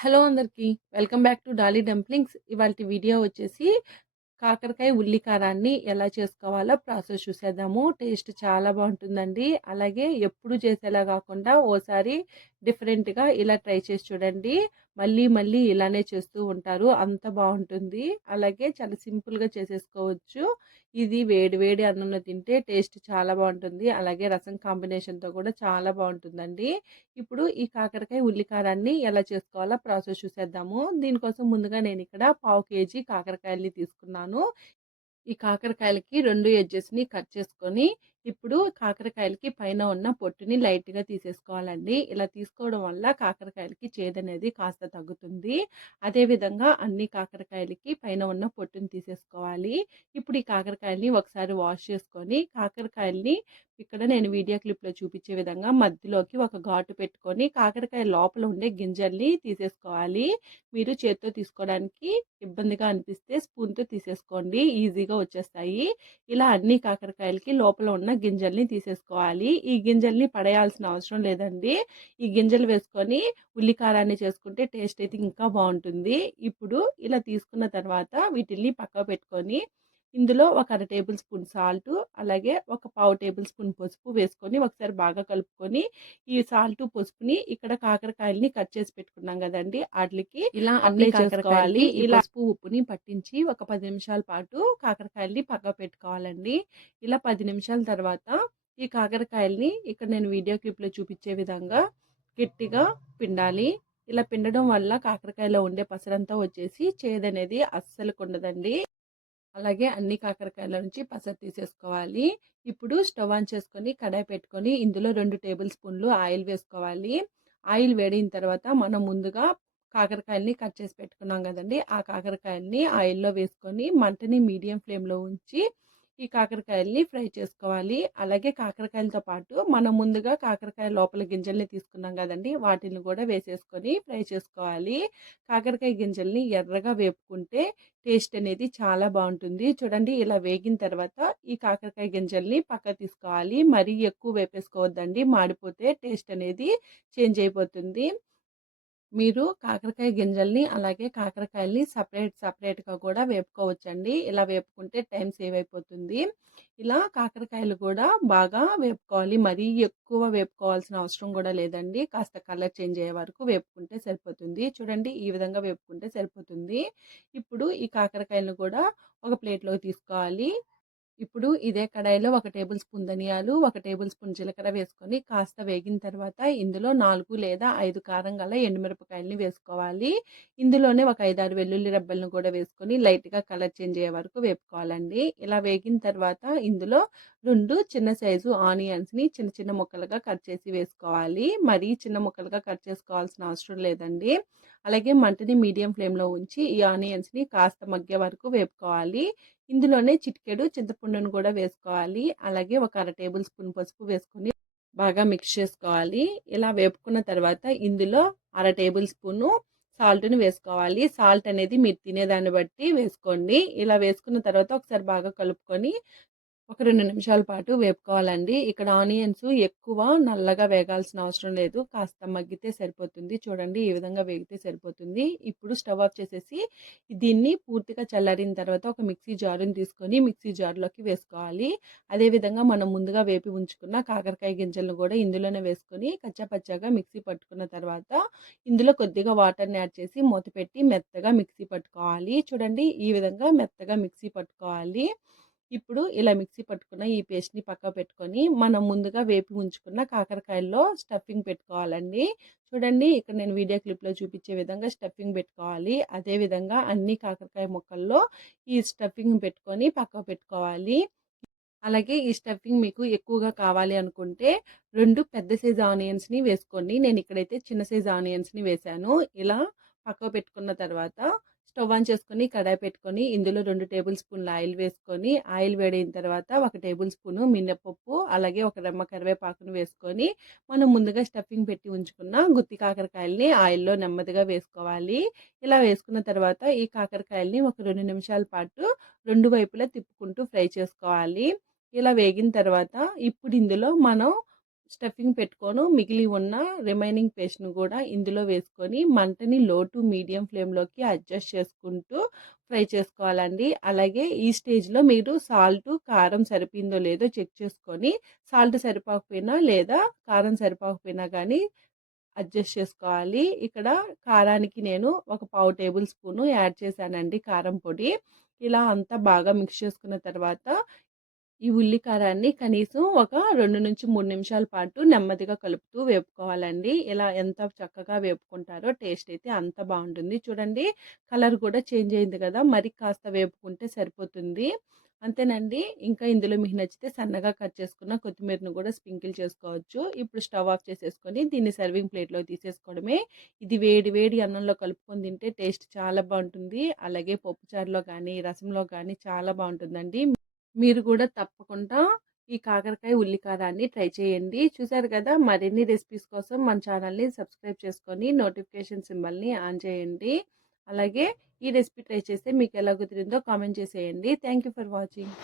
Hello అందరికి. Welcome back to Dolly dumplings. ఇవాల్టి video వచ్చేసి కాకరకాయ ఉల్లి కారాన్ని ఎలా చేసుకోవాలో ప్రాసెస్ చూసేద్దాము. టేస్ట్ చాలా బాగుంటుందండి. అలాగే ఎప్పుడు చేసేలా కాకుండా ఓసారి డిఫరెంట్గా ఇలా ట్రై చేసి చూడండి. మళ్ళీ మళ్ళీ ఇలానే చేస్తూ ఉంటారు, అంత బాగుంటుంది. అలాగే చాలా సింపుల్గా చేసేసుకోవచ్చు. ఇది వేడి వేడి అన్నంలో తింటే టేస్ట్ చాలా బాగుంటుంది. అలాగే రసం కాంబినేషన్తో కూడా చాలా బాగుంటుందండి. ఇప్పుడు ఈ కాకరకాయ ఉల్లి కారాన్ని ఎలా చేసుకోవాలో ప్రాసెస్ చూసేద్దాము. దీనికోసం ముందుగా నేను ఇక్కడ పావు కేజీ కాకరకాయల్ని తీసుకున్నాను. ఈ కాకరకాయలకి 2 ఎడ్జెస్‌ని కట్ చేసుకొని, ఇప్పుడు కాకరకాయలకి పైన ఉన్న పొట్టుని లైట్‌గా తీసేసుకోవాలండి. ఇలా తీసుకోవడం వల్ల కాకరకాయలకి చేదనేది కాస్త తగ్గుతుంది. అదేవిధంగా అన్ని కాకరకాయలకి పైన ఉన్న పొట్టుని తీసేసుకోవాలి. ఇప్పుడు ఈ కాకరకాయలని ఒకసారి వాష్ చేసుకొని, కాకరకాయలని ఇక్కడ నేను వీడియో క్లిప్‌లో చూపించే విధంగా మధ్యలోకి ఒక ఘాటు పెట్టుకొని, కాకరకాయ లోపల ఉండే గింజల్ని తీసేసుకోవాలి. మీరు చేత్తో తీసుకోవడానికి ఇబ్బందిగా అనిపిస్తే స్పూన్‌తో తీసేసుకోండి, ఈజీగా వచ్చేస్తాయి. ఇలా అన్ని కాకరకాయలకి లోపల ఉన్న గింజల్ని తీసేసుకోవాలి. ఈ గింజల్ని పడేయాల్సిన అవసరం లేదండి. ఈ గింజలు వేసుకొని ఉల్లి కారాన్ని చేసుకుంటే టేస్ట్ అయితే ఇంకా బాగుంటుంది. ఇప్పుడు ఇలా తీసుకున్న తర్వాత వీటిల్ని పక్కకు పెట్టుకొని, ఇందులో ఒక అర టేబుల్ స్పూన్ సాల్ట్, అలాగే ఒక పావు టేబుల్ స్పూన్ పసుపు వేసుకొని ఒకసారి బాగా కలుపుకొని, ఈ సాల్ట్ పసుపుని ఇక్కడ కాకరకాయల్ని కట్ చేసి పెట్టుకున్నాం కదండి, వాటికి ఇలా అప్లై చేసుకోవాలి. ఇలా పసుపు ఉప్పుని పట్టించి ఒక 10 నిమిషాల పాటు కాకరకాయల్ని పక్కకు పెట్టుకోవాలండి. ఇలా 10 నిమిషాల తర్వాత ఈ కాకరకాయల్ని ఇక్కడ నేను వీడియో క్లిప్లో చూపించే విధంగా గట్టిగా పిండాలి. ఇలా పిండడం వల్ల కాకరకాయలో ఉండే పసరంతా వచ్చేసి చేదనేది అస్సలు ఉండదండి. అలాగే అన్ని కాకరకాయల నుంచి పసరు తీసేసుకోవాలి. ఇప్పుడు స్టవ్ ఆన్ చేసుకొని కడాయి పెట్టుకొని ఇందులో 2 టేబుల్ స్పూన్లు ఆయిల్ వేసుకోవాలి. ఆయిల్ వేడిన తర్వాత మనం ముందుగా కాకరకాయల్ని కట్ చేసి పెట్టుకున్నాం కదండి, ఆ కాకరకాయల్ని ఆయిల్లో వేసుకొని మంటని మీడియం ఫ్లేమ్లో ఉంచి ఈ కాకరకాయల్ని ఫ్రై చేసుకోవాలి. అలాగే కాకరకాయలతో పాటు మనం ముందుగా కాకరకాయ లోపల గింజల్ని తీసుకున్నాం కదండి, వాటిని కూడా వేసేసుకొని ఫ్రై చేసుకోవాలి. కాకరకాయ గింజల్ని ఎర్రగా వేపుకుంటే టేస్ట్ అనేది చాలా బాగుంటుంది. చూడండి, ఇలా వేగిన తర్వాత ఈ కాకరకాయ గింజల్ని పక్క తీసుకోవాలి. మరీ ఎక్కువ వేపేసుకోవద్దండి, మాడిపోతే టేస్ట్ అనేది చేంజ్ అయిపోతుంది. మీరు కాకరకాయ గింజల్ని అలాగే కాకరకాయల్ని సపరేట్గా కూడా వేపుకోవచ్చండి. ఇలా వేపుకుంటే టైం సేవ్ అయిపోతుంది. ఇలా కాకరకాయలు కూడా బాగా వేపుకోవాలి. మరీ ఎక్కువ వేపుకోవాల్సిన అవసరం కూడా లేదండి. కాస్త కలర్ చేంజ్ అయ్యే వరకు వేపుకుంటే సరిపోతుంది. చూడండి, ఈ విధంగా వేపుకుంటే సరిపోతుంది. ఇప్పుడు ఈ కాకరకాయలను కూడా ఒక ప్లేట్లోకి తీసుకోవాలి. ఇప్పుడు ఇదే కడాయిలో ఒక టేబుల్ స్పూన్ ధనియాలు, ఒక టేబుల్ స్పూన్ జీలకర్ర వేసుకొని కాస్త వేగిన తర్వాత ఇందులో 4 లేదా 5 కారం గల ఎండుమిరపకాయలని వేసుకోవాలి. ఇందులోనే ఒక 5, 6 వెల్లుల్లి రెబ్బలను కూడా వేసుకొని లైట్గా కలర్ చేంజ్ అయ్యే వరకు వేపుకోవాలండి. ఇలా వేగిన తర్వాత ఇందులో 2 చిన్న సైజు ఆనియన్స్ని చిన్న చిన్న ముక్కలుగా కట్ చేసి వేసుకోవాలి. మరీ చిన్న ముక్కలుగా కట్ చేసుకోవాల్సిన అవసరం లేదండి. అలాగే మంటని మీడియం ఫ్లేమ్లో ఉంచి ఈ ఆనియన్స్ని కాస్త మగ్గే వరకు వేపుకోవాలి. ఇందులోనే చిటికెడు చింతపండును కూడా వేసుకోవాలి. అలాగే ఒక అర టేబుల్ స్పూన్ పసుపు వేసుకొని బాగా మిక్స్ చేసుకోవాలి. ఇలా వేపుకున్న తర్వాత ఇందులో అర టేబుల్ స్పూను సాల్ట్ని వేసుకోవాలి. సాల్ట్ అనేది మీరు తినేదాన్ని బట్టి వేసుకోండి. ఇలా వేసుకున్న తర్వాత ఒకసారి బాగా కలుపుకొని ఒక 2 నిమిషాల పాటు వేపుకోవాలండి. ఇక్కడ ఆనియన్స్ ఎక్కువ నల్లగా వేగాల్సిన అవసరం లేదు, కాస్త మగ్గితే సరిపోతుంది. చూడండి, ఈ విధంగా వేగితే సరిపోతుంది. ఇప్పుడు స్టవ్ ఆఫ్ చేసేసి దీన్ని పూర్తిగా చల్లారిన తర్వాత ఒక మిక్సీ జారుని తీసుకొని మిక్సీ జార్లోకి వేసుకోవాలి. అదేవిధంగా మనం ముందుగా వేపి ఉంచుకున్న కాకరకాయ గింజలను కూడా ఇందులోనే వేసుకొని కచ్చాపచ్చాగా మిక్సీ పట్టుకున్న తర్వాత ఇందులో కొద్దిగా వాటర్ని యాడ్ చేసి మూత పెట్టి మెత్తగా మిక్సీ పట్టుకోవాలి. చూడండి, ఈ విధంగా మెత్తగా మిక్సీ పట్టుకోవాలి. ఇప్పుడు ఇలా మిక్సీ పట్టుకున్న ఈ పేస్ట్ని పక్క పెట్టుకొని మనం ముందుగా వేపి ఉంచుకున్న కాకరకాయల్లో స్టఫింగ్ పెట్టుకోవాలండి. చూడండి, ఇక్కడ నేను వీడియో క్లిప్లో చూపించే విధంగా స్టఫింగ్ పెట్టుకోవాలి. అదేవిధంగా అన్ని కాకరకాయ ముక్కల్లో ఈ స్టఫింగ్ పెట్టుకొని పక్క పెట్టుకోవాలి. అలాగే ఈ స్టఫింగ్ మీకు ఎక్కువగా కావాలి అనుకుంటే 2 పెద్ద సైజు ఆనియన్స్ని వేసుకోండి. నేను ఇక్కడైతే చిన్న సైజు ఆనియన్స్ని వేశాను. ఇలా పక్కకు పెట్టుకున్న తర్వాత స్టవ్ ఆన్ చేసుకొని కడాయి పెట్టుకొని ఇందులో 2 టేబుల్ స్పూన్ల ఆయిల్ వేసుకొని ఆయిల్ వేడైన తర్వాత ఒక టేబుల్ స్పూను మినపప్పు, అలాగే ఒక రెమ్మ కరివేపాకును వేసుకొని మనం ముందుగా స్టఫింగ్ పెట్టి ఉంచుకున్న గుత్తి కాకరకాయల్ని ఆయిల్లో నెమ్మదిగా వేసుకోవాలి. ఇలా వేసుకున్న తర్వాత ఈ కాకరకాయల్ని ఒక 2 నిమిషాల పాటు 2 వైపులా తిప్పుకుంటూ ఫ్రై చేసుకోవాలి. ఇలా వేగిన తర్వాత ఇప్పుడు ఇందులో మనం స్టఫింగ్ పెట్టుకొని మిగిలి ఉన్న రిమైనింగ్ పేస్ట్‌ని కూడా ఇందులో వేసుకొని మంటని లో టు మీడియం ఫ్లేమ్‌లోకి అడ్జస్ట్ చేసుకుంటూ ఫ్రై చేసుకోవాలండి. అలాగే ఈ స్టేజ్‌లో మీరు సాల్టు, కారం సరిపోయిందో లేదో చెక్ చేసుకొని సాల్ట్ సరిపోకపోయినా లేదా కారం సరిపోకపోయినా గానీ అడ్జస్ట్ చేసుకోవాలి. ఇక్కడ కారానికి నేను ఒక పావు టేబుల్ స్పూను యాడ్ చేశానండి కారం పొడి. ఇలా అంతా బాగా మిక్స్ చేసుకున్న తర్వాత ఈ ఉల్లి కారాన్ని కనీసం ఒక 2-3 నిమిషాల పాటు నెమ్మదిగా కలుపుతూ వేపుకోవాలండి. ఇలా ఎంత చక్కగా వేపుకుంటారో టేస్ట్ అయితే అంత బావుంటుంది. చూడండి కలర్ కూడా చేంజ్ అయింది కదా! మరి కాస్త వేపుకుంటే సరిపోతుంది. అంతేనండి. ఇంకా ఇందులో మీకు నచ్చితే సన్నగా కట్ చేసుకున్న కొత్తిమీరను కూడా స్ప్రింకిల్ చేసుకోవచ్చు. ఇప్పుడు స్టవ్ ఆఫ్ చేసేసుకొని దీన్ని సర్వింగ్ ప్లేట్‌లోకి తీసేసుకోవడమే. ఇది వేడి వేడి అన్నంలో కలుపుకొని తింటే టేస్ట్ చాలా బావుంటుంది. అలాగే పప్పుచారులో గానీ, రసంలో గానీ చాలా బావుంటుందండి. మీరు కూడా తప్పకుండా ఈ కాకరకాయ ఉల్లి కారాన్ని ట్రై చేయండి. చూసారు కదా! మరిన్ని రెసిపీస్ కోసం మన ఛానల్‌ని సబ్స్క్రైబ్ చేసుకొని నోటిఫికేషన్ సింబల్‌ని ఆన్ చేయండి. అలాగే ఈ రెసిపీ ట్రై చేస్తే మీకు ఎలా కుదిరిందో కామెంట్ చేసేయండి. Thank you for watching.